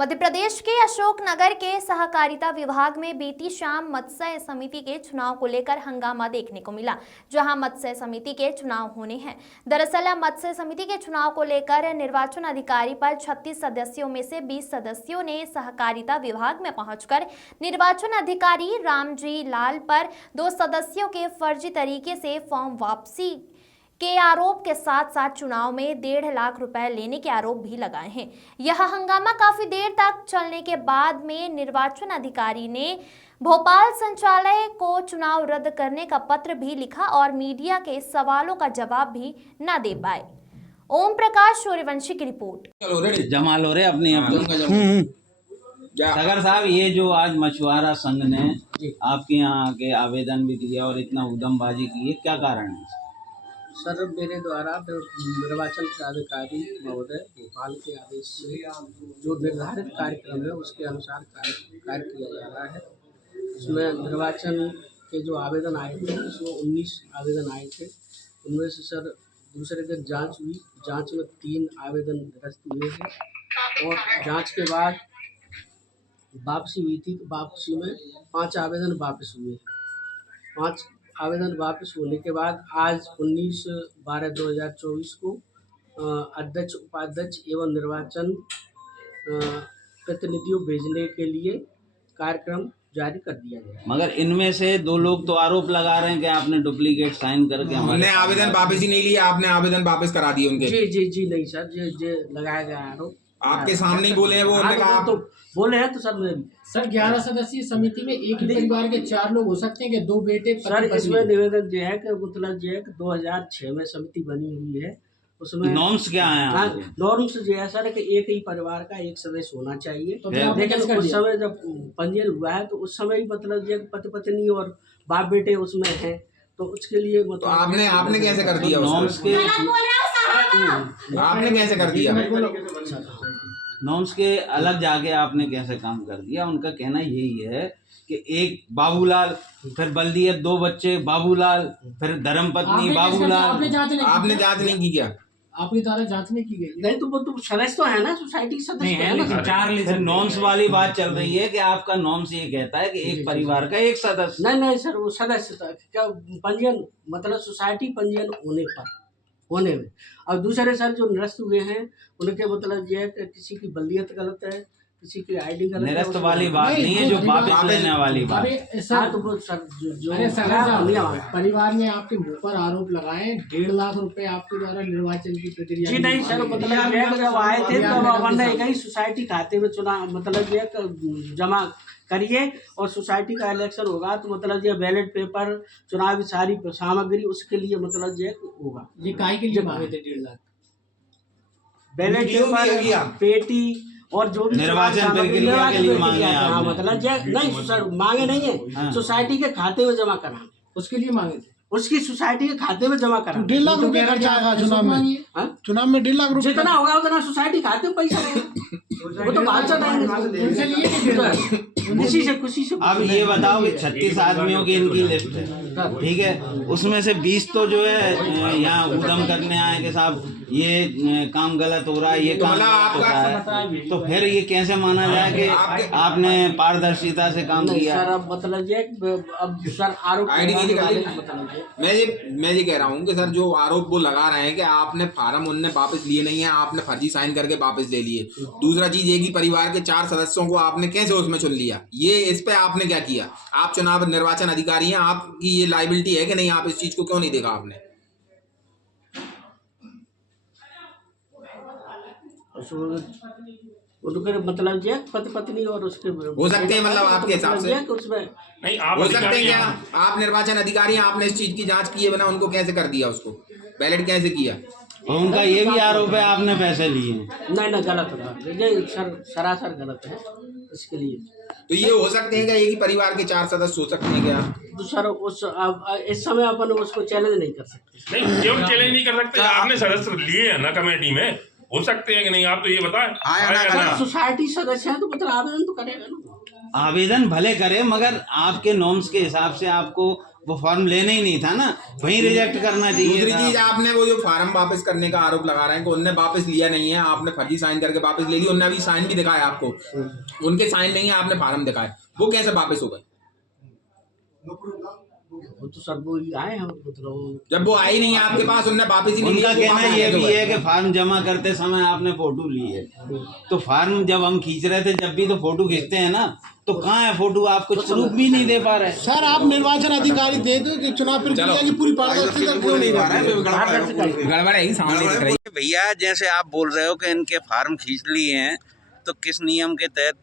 मध्य प्रदेश के अशोकनगर के सहकारिता विभाग में बीती शाम मत्स्य समिति के चुनाव को लेकर हंगामा देखने को मिला, जहां मत्स्य समिति के चुनाव होने हैं। दरअसल मत्स्य समिति के चुनाव को लेकर निर्वाचन अधिकारी पर 36 सदस्यों में से 20 सदस्यों ने सहकारिता विभाग में पहुंचकर निर्वाचन अधिकारी रामजी लाल पर 2 सदस्यों के फर्जी तरीके से फॉर्म वापसी के आरोप के साथ साथ चुनाव में 1.5 लाख रुपए लेने के आरोप भी लगाए हैं। यह हंगामा काफी देर तक चलने के बाद में निर्वाचन अधिकारी ने भोपाल संचालय को चुनाव रद्द करने का पत्र भी लिखा और मीडिया के सवालों का जवाब भी न दे पाए। ओम प्रकाश सूर्यवंशी की रिपोर्ट। जमाल हो रहे अपनी सगर साहब, ये जो आज मछुआरा संघ ने आपके यहाँ आके आवेदन भी दिया और इतना उद्यमबाजी की है, क्या कारण है? सर, मेरे द्वारा निर्वाचन अधिकारी महोदय भोपाल के आदेश से जो निर्धारित कार्यक्रम है उसके अनुसार कार्य किया जा रहा है। उसमें निर्वाचन के जो आवेदन आए थे उसमें 19 आवेदन आए थे। उनमें से सर दूसरे दिन जांच हुई। जांच में 3 आवेदन निरस्त हुए थे और जांच के बाद वापसी हुई थी, तो वापसी में 5 आवेदन वापस हुए। 5 आवेदन वापस होने के बाद आज 19/12/2024 को अध्यक्ष, उपाध्यक्ष एवं निर्वाचन प्रतिनिधियों भेजने के लिए कार्यक्रम जारी कर दिया गया। मगर इनमें से 2 लोग तो आरोप लगा रहे हैं कि आपने डुप्लीकेट साइन करके हमने आवेदन वापस ही नहीं लिया, आपने आवेदन वापस करा दिए उनके। जी नहीं सर, जे लगाया गया आरोप आपके सामने ही बोले हैं वो। उन्होंने कहा तो बोले हैं तो सर 11 सदस्यीय समिति में एक ही परिवार के 4 लोग हो सकते हैं कि 2 बेटे सर इसमें निवेदन जो है कि मतलब जो है कि 2006 में समिति बनी हुई है। उसमें नॉर्म्स क्या है? नॉर्म्स जो है सर कि एक ही परिवार का एक सदस्य होना चाहिए। तो लेकिन उस समय जब पंजीयन हुआ है तो उस समय ही मतलब जो पति पत्नी और बाप बेटे उसमें हैं, तो उसके लिए मतलब तो आपने कैसे कर दिया? नॉर्म्स के आपने कैसे कर दिया? नॉर्म्स के अलग जाके आपने कैसे काम कर दिया? उनका कहना यही है कि एक बाबूलाल, फिर बल्दियत 2 बच्चे बाबूलाल, फिर धर्मपत्नी बाबूलाल। आपने जांच नहीं की क्या? आपकी द्वारा जांच नहीं की गई? नहीं, तो वो तो सदस्य तो है ना, सोसाइटी के सदस्य है ना। 4 नॉर्म्स वाली बात चल रही है कि आपका नॉर्म्स ये कहता है कि एक परिवार का एक सदस्य। नहीं सर, वो सदस्य क्या पंजीयन मतलब सोसाइटी पंजीयन होने में। और दूसरे सर जो निरस्त हुए हैं उनके मतलब ये है कि किसी की बल्दियत गलत है, किसी की आईडी गलत है। निरस्त वाली बात नहीं है, जो वापस लेने वाली बात। सर तो वो सर जो परिवार ने आपके मुंह पर आरोप लगाए 1.5 लाख रुपए आपके द्वारा निर्वाचन की प्रक्रिया। जी नहीं सर, मतलब जब आए थे तो हमने कहीं सोसाइटी खाते में चुनाव मतलब ये जमा करिए और सोसाइटी का इलेक्शन होगा तो मतलब ये बैलेट पेपर, चुनावी सारी सामग्री उसके लिए मतलब ये होगा। ये काहे के लिए मांगे थे 1.5 लाख? बैलेट पेपर, पेटी और जो भी निर्वाचन प्रक्रिया के लिए मांगे हैं। मतलब नहीं सर, मांगे नहीं है, सोसाइटी के खाते में जमा कराना, उसके लिए मांगे थे। उसकी सोसाइटी के खाते में जमा कराना। 1.5 लाख रुपए खर्चा आएगा चुनाव में। चुनाव में 1.5 लाख रुपए जितना होगा उतना सोसाइटी खाते में पैसा रहेगा। वो तो बादशाह रहेंगे। खुशी से। अब ये बताओ कि 36 आदमियों की इनकी लिस्ट है, ठीक है, उसमें से 20 तो जो है यहाँ उद्यम करने आए कि साहब ये काम गलत हो रहा है, ये काम गलत हो रहा है, तो फिर ये कैसे माना जाए कि आपने पारदर्शिता से काम किया? सर अब मतलब ये अब सर आरोप मैं ये कह रहा हूँ कि सर जो आरोप वो लगा रहे हैं कि आपने फार्म उनने वापस लिए नहीं है, आपने फर्जी साइन करके वापस ले लिए। दूसरा चीज ये कि परिवार के 4 सदस्यों को आपने कैसे उसमें चुन लिया, ये इस पे आपने क्या किया? आप चुनाव निर्वाचन अधिकारी हैं, आपकी ये लायबिलिटी है कि नहीं? आप इस चीज को क्यों नहीं देखा आपने? मतलब जो पति पत्नी और उसके हो सकते हैं, मतलब आपके हिसाब से उसमें नहीं हो सकते हैं क्या? आप निर्वाचन अधिकारी हैं, आपने इस चीज की जांच किए बिना उनको कैसे कर दिया? उसको बैलेट कैसे किया? और उनका ये भी आरोप है आपने पैसे लिए। नहीं गलत है, ये सरासर गलत है। इसके लिए तो ये हो सकते हैं क्या एक ही परिवार के 4 सदस्य हो सकते हैं क्या? तो सर इस समय अपन उसको चैलेंज नहीं कर सकते। नहीं, क्यों चैलेंज नहीं कर सकते? आपने सदस्य लिए है ना कमेटी में, हो सकते हैं कि नहीं? आप तो ये बताएं। सोसाइटी सदस्य है तो मतलब आवेदन तो करेगा ना। आवेदन भले करे, मगर आपके नॉर्म्स के हिसाब से आपको वो फॉर्म लेना ही नहीं था ना, वहीं रिजेक्ट करना चाहिए दूसरी था। चीज आपने वो जो फार्म वापस करने का आरोप लगा रहे हैं कि उनने वापस लिया नहीं है, आपने फर्जी साइन करके वापस ले लिया। उनने अभी साइन भी दिखाया आपको, उनके साइन नहीं है, आपने फार्म दिखाया, वो कैसे वापस हो गए? वो तो सब वो ही आए हैं मतलब जब वो आई नहीं है आपके पास, उनने वापस ही नहीं उनका लिया, वो कहना वापस ये कैसे भी हुए? है कि फार्म जमा करते समय आपने फोटो ली है, तो फार्म जब हम खींच रहे थे, जब भी तो फोटो खींचते हैं ना, तो कहाँ है फोटो? आप कुछ प्रूफ भी नहीं दे पा रहे। सर आप निर्वाचन अधिकारी दे दो कि चुनाव प्रक्रिया की पूरी पारदर्शिता क्यों नहीं रह रही? गड़बड़ है, सामने दिख रही है। भैया जैसे आप बोल रहे हो कि इनके फार्म खींच लिए हैं, तो किस नियम के तहत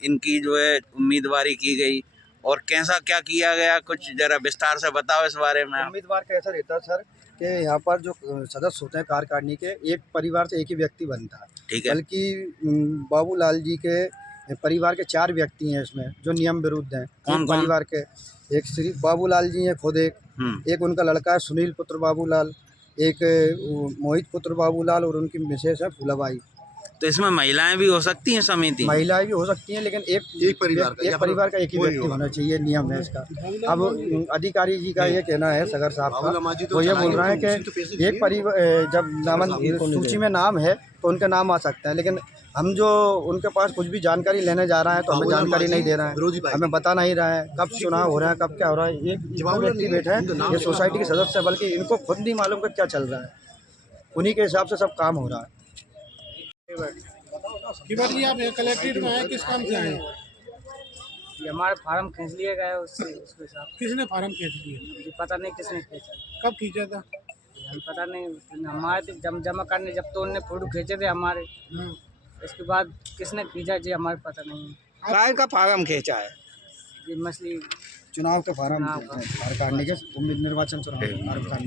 इनकी जो है उम्मीदवारी की गई और कैसा क्या किया गया, कुछ जरा विस्तार से बताओ इस बारे में। उम्मीदवार का ऐसा रहता है सर कि यहाँ पर जो सदस्य होते हैं कार्यकारिणी के, एक परिवार से एक ही व्यक्ति बनता है। ठीक है। बल्कि बाबूलाल जी के परिवार के 4 व्यक्ति हैं इसमें जो नियम विरुद्ध हैं। कौन कौन? परिवार के एक श्री बाबूलाल जी हैं खुद, एक उनका लड़का है सुनील पुत्र बाबूलाल, एक मोहित पुत्र बाबूलाल और उनकी मिसेस है फूलाबाई। तो इसमें महिलाएं भी हो सकती हैं समिति? महिलाएं भी हो सकती हैं, लेकिन एक परिवार का एक ही व्यक्ति होना चाहिए, नियम है इसका। अब अधिकारी जी का ये कहना है, सगर साहब का, वो ये बोल रहा है कि एक परिवार जब नामांकन सूची में नाम है तो उनका नाम आ सकता है, लेकिन हम जो उनके पास कुछ भी जानकारी लेने जा रहे हैं तो हमें जानकारी नहीं दे रहा है, हमें बता नहीं रहा है कब चुनाव हो रहा है, कब क्या हो रहा है। एक व्यक्ति बैठे हैं, ये सोसाइटी के सदस्य है, बल्कि इनको खुद नहीं मालूम कि क्या चल रहा है, उन्हीं के हिसाब से सब काम हो रहा है। किबर जी आप कलेक्ट्रेट में आए, किस काम से आए? ये हमारे फार्म खींच लिए गए उससे उसके हिसाब किसने फार्म खींच दिए? से पता नहीं किसने खींचा, कब खींचा था? हम पता नहीं, हमारे तो जमा करने जब तो उनने फोटो खींचे थे हमारे, इसके बाद किसने खींचा जी हमारे पता नहीं। काय का फार्म खींचा है? ये मछली चुनाव के फार्म कार्यकारिणी के निर्वाचन चुनाव